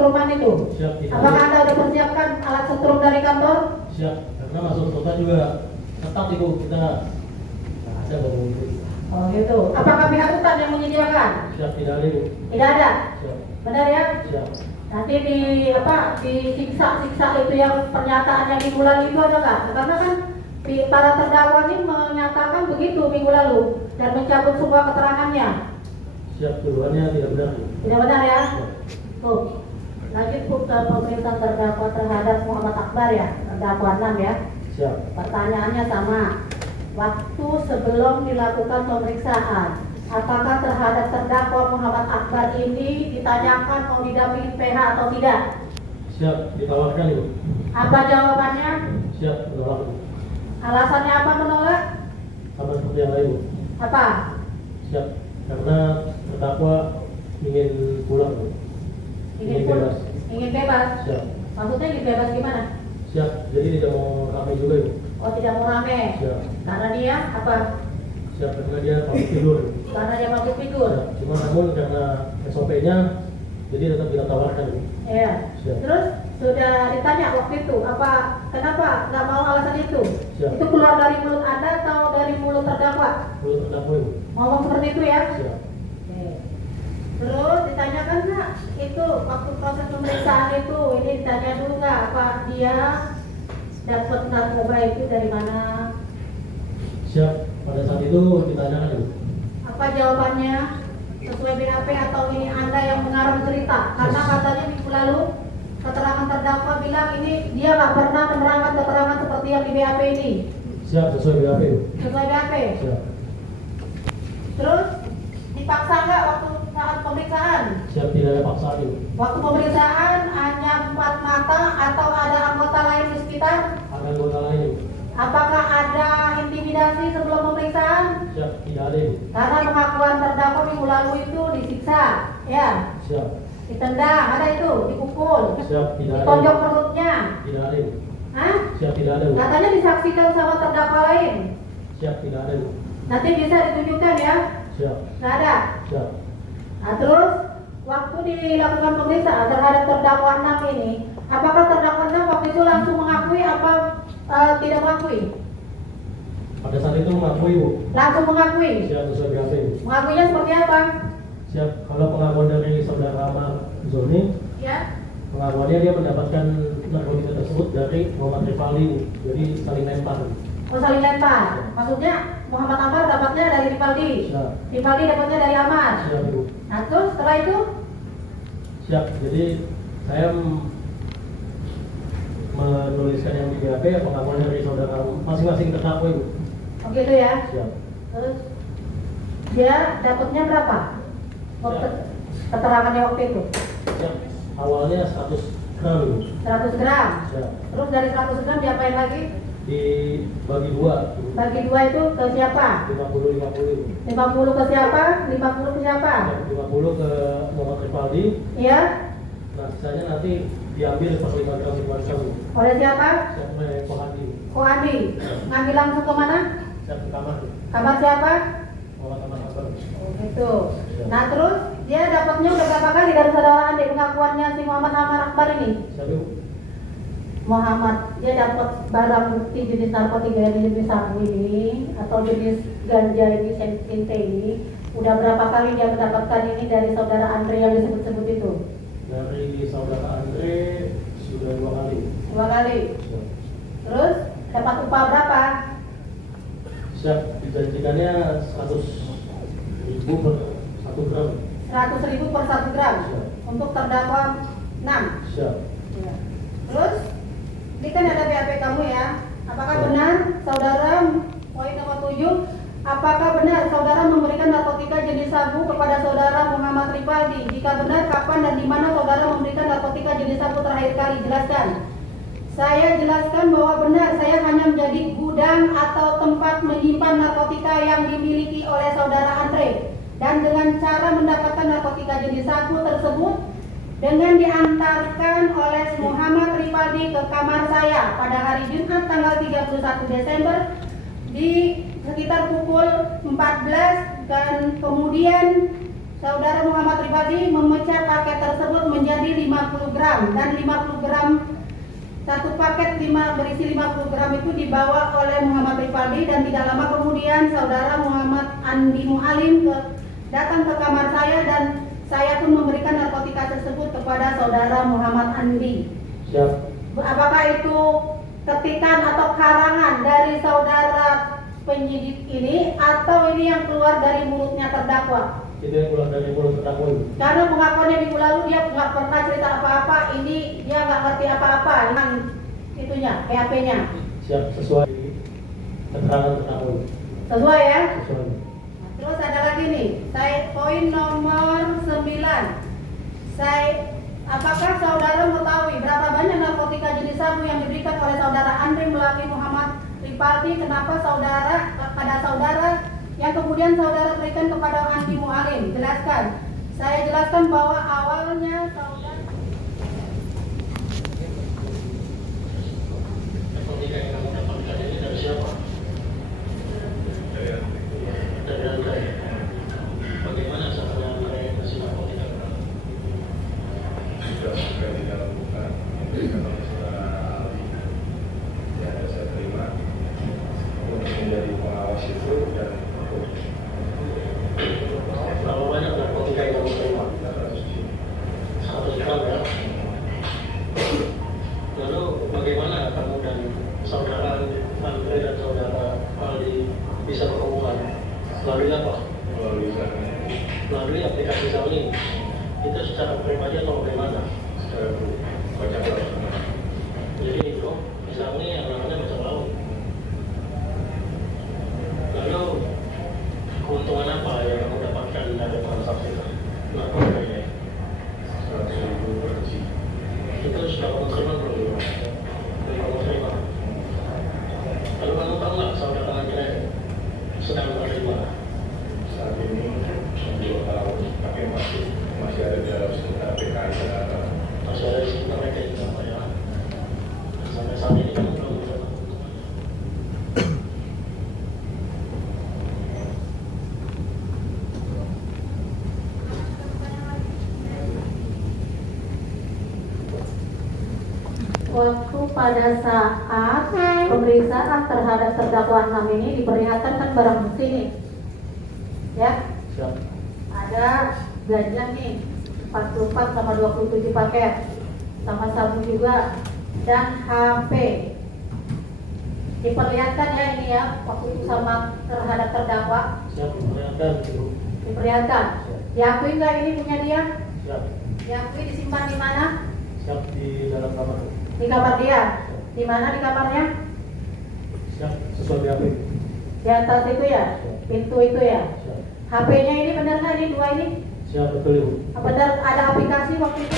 kesetruman itu? Siap. Apakah Anda sudah persiapkan alat setrum dari kantor? Siap. Karena masuk kota juga ketat itu kita ada baru itu. Oh gitu. Apakah pihak hutan yang menyediakan? Siap, tidak ada Ibu. Tidak ada. Siap. Benar ya? Siap. Nanti di siksa itu yang pernyataan yang minggu lalu itu ada nggak? Karena kan para terdakwa ini menyatakan begitu minggu lalu dan mencabut semua keterangannya. Siap, tuduhannya tidak benar. Tidak benar ya? Siap. Tuh. Lanjut Bu, ke pemeriksaan terdakwa terhadap Muhammad Akbar ya, terdakwa 6 ya. Siap. Pertanyaannya sama. Waktu sebelum dilakukan pemeriksaan, apakah terhadap terdakwa Muhammad Akbar ini ditanyakan mau didampingi PH atau tidak? Siap, ditawarkan Ibu. Apa jawabannya? Siap, menolak Ibu. Alasannya apa menolak? Sama seperti yang lain Ibu. Apa? Siap, karena terdakwa ingin pulang Ibu. Ingin bebas. Ingin bebas? Siap. Maksudnya ingin bebas gimana? Siap, jadi tidak mau ramai juga Ibu. Oh tidak mau rame? Siap. Karena dia apa? Siap, karena dia pamit tidur. Karena dia mabuk tidur? Siap. Cuma namun karena SOP-nya, jadi tetap kita tawarkan Ibu. Iya. Siap. Terus sudah ditanya waktu itu, kenapa nggak mau alasan itu? Siap. Itu keluar dari mulut Anda atau dari mulut terdakwa? Perlu terdakwa Ibu. Ngomong seperti itu ya? Siap. Oke. Terus ditanyakan nggak itu waktu proses pemeriksaan itu, ini ditanya dulu nggak apa dia dapat narkoba itu dari mana? Siap, pada saat itu ditanyakan Ibu. Apa jawabannya? Sesuai BAP atau ini Anda yang mengarang cerita? Karena katanya minggu lalu keterangan terdakwa bilang ini dia nggak pernah menerangkan keterangan seperti yang di BAP ini. Siap, sesuai BAP Ibu. Sesuai BAP. Siap. Terus dipaksa nggak waktu saat pemeriksaan? Siap, tidak ada paksaan Ibu. Waktu pemeriksaan hanya 4 mata atau ada anggota lain di sekitar? Ada anggota lain Ibu. Apakah ada intimidasi sebelum pemeriksaan? Siap, tidak ada Ibu. Karena pengakuan terdakwa minggu lalu itu disiksa, ya, Siap. ditendang, ada itu, dipukul, Siap, tidak ada ditonjok Ibu. perutnya. Tidak ada Ibu. Hah? Siap, tidak ada Ibu. Katanya disaksikan sama terdakwa lain. Siap, tidak ada Ibu. Nanti bisa ditunjukkan ya? Siap. Nggak ada. Siap. Nah terus waktu dilakukan pemeriksaan terhadap terdakwa 6 ini, apakah terdakwa 6 waktu itu langsung mengakui apa tidak mengakui? Pada saat itu mengakui Ibu. Langsung mengakui. Siap, sesuai BAP Ibu. Mengakuinya seperti apa? Siap, kalau pengakuan dari saudara Ahmad Zoni, Ya. pengakuannya dia mendapatkan narkotika tersebut dari Muhammad Rivaldi Ibu. Jadi saling lempar. Oh saling lempar. Maksudnya Muhammad Amar dapatnya dari Rivaldi. Siap. Rivaldi dapatnya dari Amar. Siap Ibu. Nah terus setelah itu? Siap, jadi saya menuliskan yang di BAP pengakuan dari saudara masing-masing terdakwa Ibu. Oh gitu ya. Siap. Terus dia dapatnya berapa? Waktu keterangannya waktu itu? Siap. Awalnya 100 gram Ibu. 100 gram. Siap. Terus dari 100 gram diapain lagi? Dibagi dua Ibu. Bagi dua itu ke siapa? 50-50 Ibu. 50 ke siapa? 50 ke siapa? Siap, 50 ke Muhammad Rivaldi. Iya. Nah, sisanya nanti diambil per 5 gram Ibu. Oleh siapa? Siap, oleh Kohadi. Ko Andi. Ngambil langsung ke mana? Siap, ke kamar Ibu. Kamar siapa? Muhammad Akbar. Oh gitu. Nah terus dia dapatnya udah berapa kali dari saudara Andi pengakuannya si Muhammad Amar Akbar ini? Siap Ibu. Muhammad dia dapat barang bukti jenis narkotika jenis sabu ini atau jenis ganja ini sente ini udah berapa kali dia mendapatkan ini dari saudara Andre yang disebut-sebut itu? Dari saudara Andre sudah 2 kali. 2 kali. Siap. Terus dapat upah berapa? Siap, dijanjikannya 100.000 per 1 gram. 100.000 per 1 gram Siap. untuk terdakwa 6. Siap. Ya. Terus ini kan ada BAP kamu ya. Apakah benar saudara poin nomor 7? Apakah benar saudara memberikan narkotika jenis sabu kepada saudara Muhammad Rivaldi? Jika benar, kapan dan di mana saudara memberikan narkotika jenis sabu terakhir kali? Jelaskan. Saya jelaskan bahwa benar saya hanya menjadi gudang atau tempat menyimpan narkotika yang dimiliki oleh saudara Andre. Dan dengan cara mendapatkan narkotika jenis sabu tersebut dengan diantarkan oleh Muhammad Rivaldi ke kamar saya pada hari Jumat tanggal 31 Desember di sekitar pukul 14 dan kemudian Saudara Muhammad Rifaldi memecah paket tersebut menjadi 50 gram dan 50 gram satu paket berisi 50 gram itu dibawa oleh Muhammad Rifaldi, dan tidak lama kemudian saudara Muhammad Andi Mualim datang ke kamar saya dan saya pun memberikan narkotika tersebut kepada saudara Muhammad Andi. Siap. Apakah itu ketikan atau karangan dari saudara penyidik ini atau ini yang keluar dari mulutnya terdakwa? Itu yang keluar dari mulut terdakwa. Karena pengakuannya minggu lalu dia nggak pernah cerita apa-apa, ini dia nggak ngerti apa-apa dengan itunya, PHP-nya. Siap, sesuai keterangan terdakwa. Sesuai ya? Sesuai. Nah, terus ada lagi nih, saya poin nomor 9. Apakah saudara mengetahui berapa banyak narkotika jenis sabu yang diberikan oleh saudara Andre melalui Muhammad Rifaldi? Kenapa pada saudara yang kemudian saudara berikan kepada Andi Mualim? Jelaskan. Saya jelaskan bahwa awalnya saudara Narkotika yang kamu dapatkan ini dari siapa? Dari Andre. Bagaimana caranya Andre kasih narkotika? Sudah kita lakukan kalau saudara Ali yang saya terima untuk menjadi pengawas itu, dan Berapa banyak narkotika yang kamu terima? 100 gram ya. Lalu bagaimana kamu dan saudara Andre dan saudara Aldi bisa berhubungan? Melalui apa? melalui sana Melalui aplikasi Xiaomi. Itu secara pribadi atau bagaimana? saya baca langsung. Jadi itu Xiaomi yang namanya bajak laut. Lalu keuntungan apa yang kamu dapatkan dari transaksi narkotika ini? 100.000 per biji. Itu sudah kamu terima belum? Belum kamu terima. Lalu kamu tahu nggak saudara Andre sedang menerima? Saat ini 2 tahun, tapi masih ada di dalam sekitar PKI Jakarta. Masih ada di sekitar mereka juga Pak ya. Sampai saat ini kamu belum menerima. waktu pada saat pemeriksaan terhadap terdakwa 6 ini diperlihatkan kan barang bukti nih, ya, Siap. ada ganja nih 44 sama 27 paket sama sabu juga dan HP. Diperlihatkan ya ini ya waktu itu sama terhadap terdakwa, Siap, diperlihatkan Ibu. diperlihatkan. Diakui nggak ini punya dia? Siap. Diakui disimpan di mana? Siap di dalam kamar. Di kamar dia. Di mana di kamarnya? Siap, sesuai BAP. Di atas itu ya, pintu itu ya. Siap. HP-nya ini benar nggak ini 2 ini? Siap, betul Ibu. Benar ada aplikasi waktu itu?